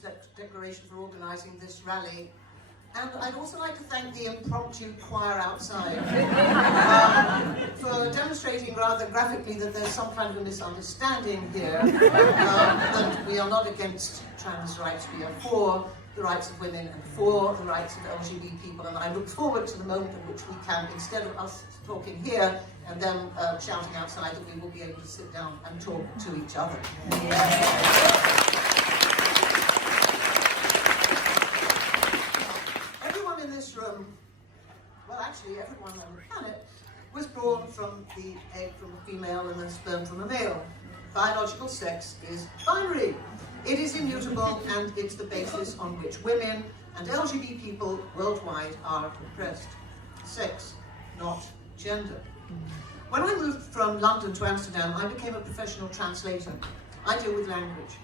Women's Declaration for organising this rally. And I'd also like to thank the impromptu choir outside for demonstrating rather graphically that there's some kind of a misunderstanding here, that we are not against trans rights, we are for the rights of women and for the rights of LGBT people, and I look forward to the moment in which we can, instead of us talking here and them shouting outside, that we will be able to sit down and talk to each other. Everyone in this room, well actually everyone on the planet, was born from the egg from a female and the sperm from a male. Biological sex is binary. It is immutable, and it's the basis on which women and LGBT people worldwide are oppressed. Sex, not gender. When I moved from London to Amsterdam, I became a professional translator. I deal with language.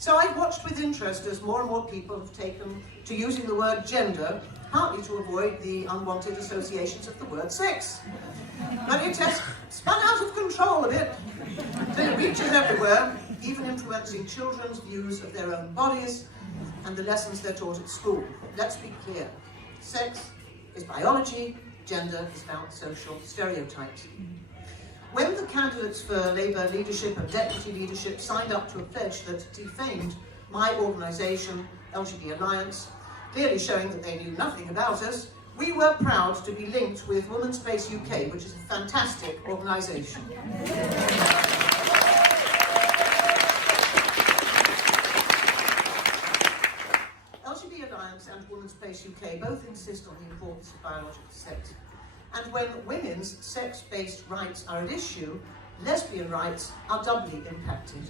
So I've watched with interest as more and more people have taken to using the word gender, partly to avoid the unwanted associations of the word sex. But it has spun out of control a bit, till it reaches everywhere, even influencing children's views of their own bodies and the lessons they're taught at school. Let's be clear. Sex is biology, gender is about social stereotypes. When the candidates for Labour leadership and deputy leadership signed up to a pledge that defamed my organisation, LGBT Alliance, clearly showing that they knew nothing about us, we were proud to be linked with Women's Space UK, which is a fantastic organisation. LGBT Alliance and Women's Space UK both insist on the importance of biological sex. And when women's sex-based rights are at issue, lesbian rights are doubly impacted.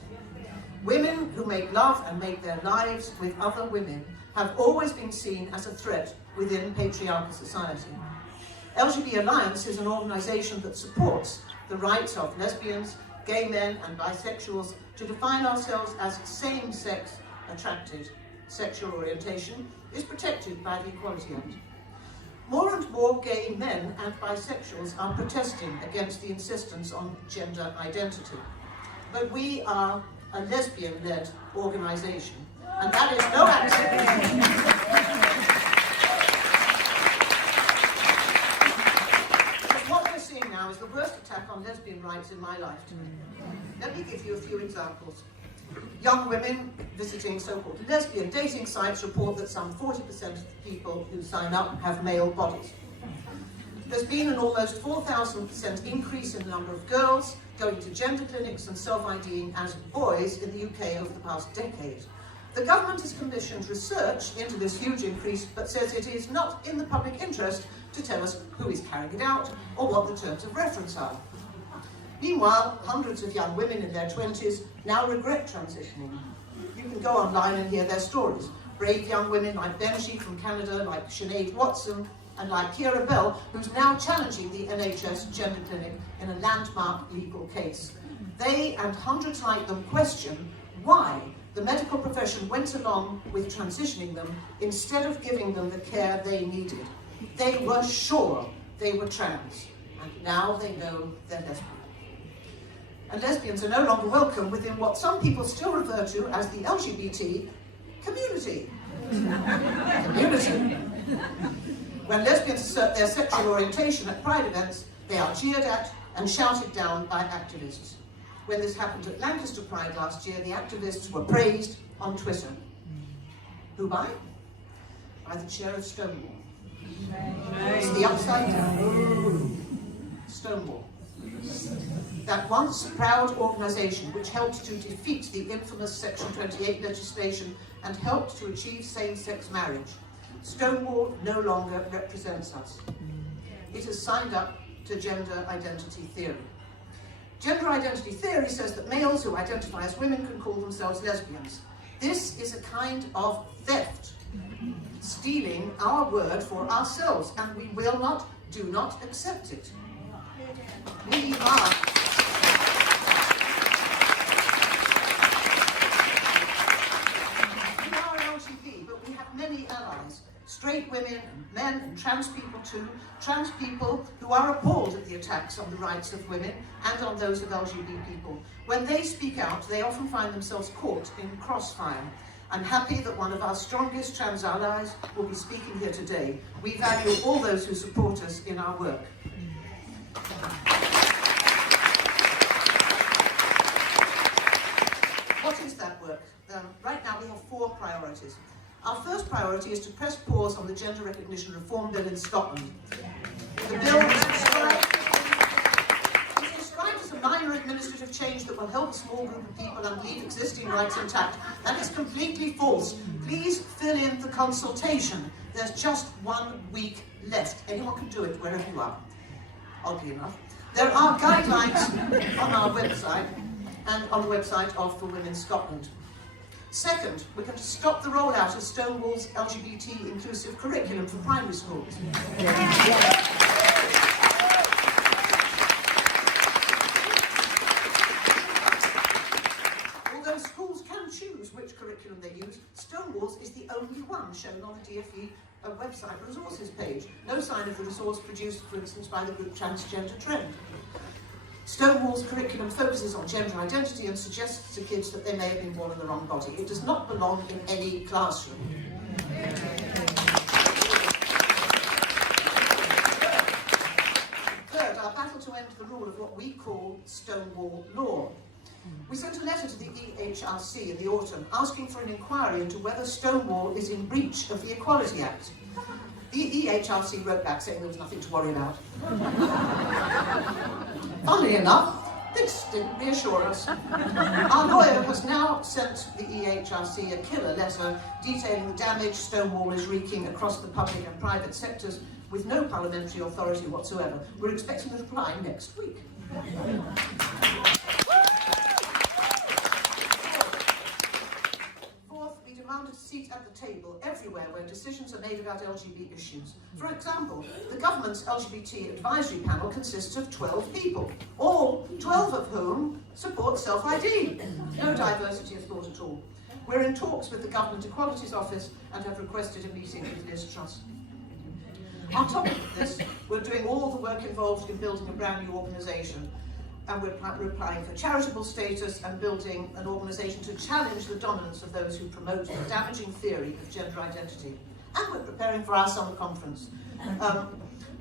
Women who make love and make their lives with other women have always been seen as a threat within patriarchal society. LGBT Alliance is an organisation that supports the rights of lesbians, gay men and bisexuals to define ourselves as same-sex attracted. Sexual orientation is protected by the Equality Act. More and more gay men and bisexuals are protesting against the insistence on gender identity. But we are a lesbian-led organisation, and that is no accident. What we're seeing now is the worst attack on lesbian rights in my lifetime. Let me give you a few examples. Young women visiting so-called lesbian dating sites report that some 40% of the people who sign up have male bodies. There's been an almost 4,000% increase in the number of girls going to gender clinics and self-IDing as boys in the UK over the past decade. The government has commissioned research into this huge increase, but says it is not in the public interest to tell us who is carrying it out or what the terms of reference are. Meanwhile, hundreds of young women in their 20s now regret transitioning. You can go online and hear their stories. Brave young women like Benji from Canada, like Sinead Watson, and like Kira Bell, who's now challenging the NHS gender clinic in a landmark legal case. They and hundreds like them question why the medical profession went along with transitioning them instead of giving them the care they needed. They were sure they were trans, and now they know they're lesbian. And lesbians are no longer welcome within what some people still refer to as the LGBT community. Community. When lesbians assert their sexual orientation at pride events, they are jeered at and shouted down by activists. When this happened at Lancaster Pride last year, the activists were praised on Twitter. Who by? By the chair of Stonewall. It's the upside down. Stonewall. That once proud organisation which helped to defeat the infamous Section 28 legislation and helped to achieve same-sex marriage. Stonewall no longer represents us. It has signed up to gender identity theory. Gender identity theory says that males who identify as women can call themselves lesbians. This is a kind of theft, stealing our word for ourselves, and we do not accept it. We are LGBT, but we have many allies. Straight women, and men, and trans people too. Trans people who are appalled at the attacks on the rights of women and on those of LGBT people. When they speak out, they often find themselves caught in crossfire. I'm happy that one of our strongest trans allies will be speaking here today. We value all those who support us in our work. What is that work? Right now we have 4 priorities. Our first priority is to press pause on the Gender Recognition Reform Bill in Scotland. The bill is described as a minor administrative change that will help a small group of people and leave existing rights intact. That is completely false. Please fill in the consultation. There's just 1 week left. Anyone can do it wherever you are, oddly enough. There are guidelines on our website and on the website of For Women Scotland. Second, we're going to stop the rollout of Stonewall's LGBT inclusive curriculum for primary schools. Although schools can choose which curriculum they use, Stonewall's is the only one shown on the DfE website resources page. No sign of the resource produced, for instance, by the group Transgender Trend. Stonewall's curriculum focuses on gender identity and suggests to kids that they may have been born in the wrong body. It does not belong in any classroom. Third, our battle to end the rule of what we call Stonewall law. We sent a letter to the EHRC in the autumn asking for an inquiry into whether Stonewall is in breach of the Equality Act. The EHRC wrote back saying there was nothing to worry about. Funnily enough, this didn't reassure us. Our lawyer has now sent the EHRC a killer letter detailing the damage Stonewall is wreaking across the public and private sectors with no parliamentary authority whatsoever. We're expecting a reply next week. A seat at the table everywhere where decisions are made about LGBT issues. For example, the government's LGBT advisory panel consists of 12 people, all 12 of whom support self-ID. No diversity of thought at all. We're in talks with the Government Equalities Office and have requested a meeting with Liz Truss. On top of this, we're doing all the work involved in building a brand new organisation. And we're applying for charitable status and building an organisation to challenge the dominance of those who promote the damaging theory of gender identity. And we're preparing for our summer conference,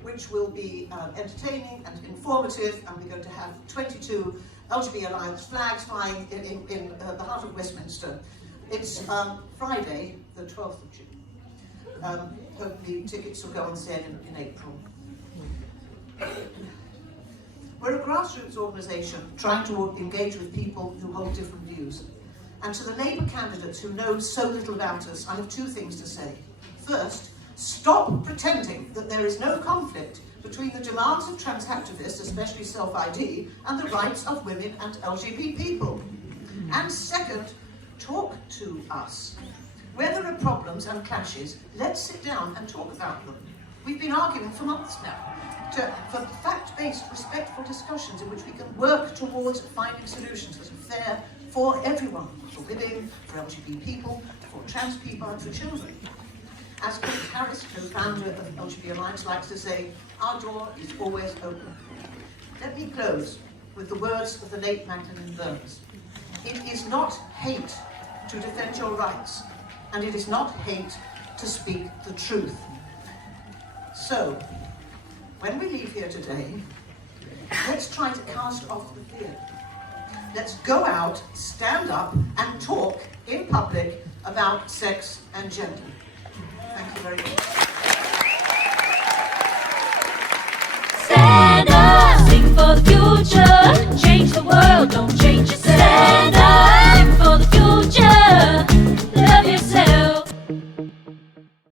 which will be entertaining and informative, and we're going to have 22 LGBT Alliance flags flying in the heart of Westminster. It's Friday, the 12th of June. Hopefully tickets will go on sale in April. We're a grassroots organisation trying to engage with people who hold different views. And to the Labour candidates who know so little about us, I have 2 things to say. First, stop pretending that there is no conflict between the demands of trans activists, especially self-ID, and the rights of women and LGBT people. And second, talk to us. Where there are problems and clashes, let's sit down and talk about them. We've been arguing for months now. For fact-based, respectful discussions in which we can work towards finding solutions that are fair for everyone, for women, for LGBT people, for trans people, and for children. As Kate Harris, co-founder of LGBT Alliance, likes to say, our door is always open. Let me close with the words of the late Magdalene Burns. It is not hate to defend your rights, and it is not hate to speak the truth. So, when we leave here today, let's try to cast off the fear. Let's go out, stand up, and talk in public about sex and gender. Thank you very much. Stand up, sing for the future.